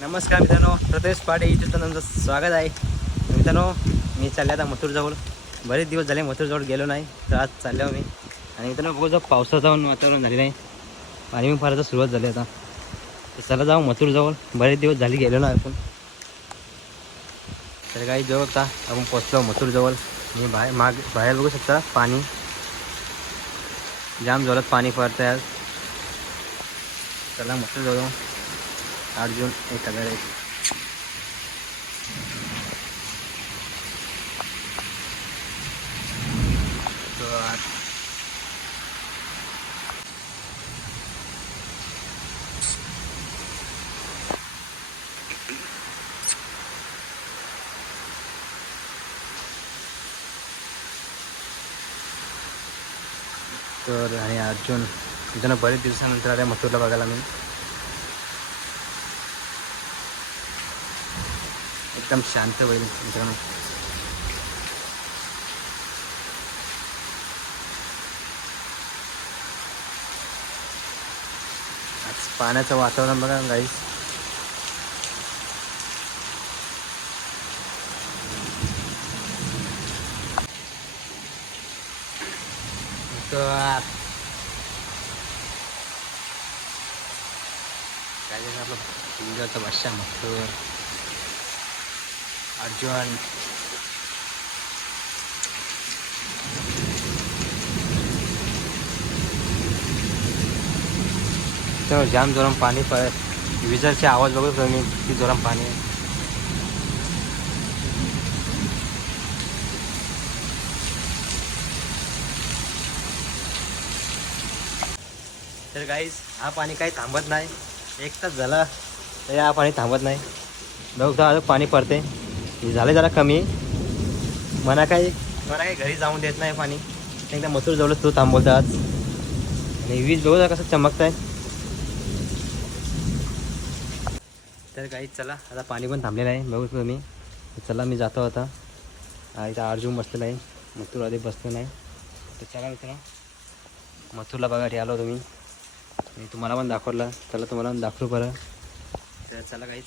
नमस्कार मित्रांनो प्रदेश पाडे युट्यूब तुमचं स्वागत आहे. मित्रांनो मी चालले आता मथुरजवळ. बरेच दिवस झाले मथुरजवळ गेलो नाही तर आज चाललो मी. आणि मित्रांनो बघू जाऊ पावसाचा पण वातावरण झालेलं आहे. पाणी मी फारच सुरुवात झाली आता. तर चला जाऊ मथुरजवळ. बरेच दिवस झाले गेलो नाही आपण. तर काही जवळ आता आपण पोचलो मथुरजवळ. मी बाहेर माग बाहेर बघू शकता पाणी. जाम जोरात पाणी पडतं आज. चला मथुर अर्जुन आठ एक हजार एक तर आणि अर्जुन इथं बरेच दिवसानंतर आल्या मथुरला बघायला मी. एकदम शांत होईल मित्रांनो. आज पाण्याचं वातावरण बघा गाईस काय आपलं पिंजाचा भाषा मथुर. अर्जुन तर जाम जोराम पाणी पळ विजरचे आवाज बघत मी किती जोराम पाणी आहे. तर गाईज हा पाणी काही थांबत नाही. एक तास झाला तरी हा पाणी थांबत नाही. बघता पाणी पडते झालं जरा कमी. मना काही मला काही घरी जाऊन देत नाही पाणी. एकदा मथुर जवळच तो थांबवतो आज आणि वीज बघू कसं चमकत आहे तर काही चला आता पाणी पण थांबलेलं आहे. बघू तुम्ही. चला मी जातो आता. हा, इथं अर्जुन बसलेला आहे. मथुर आधी बसलेला नाही तर चला मित्र मथुरला बघा आलो तुम्ही. मी तुम्हाला पण दाखवलं. चला तुम्हाला पण दाखवू बरं तर चला काहीच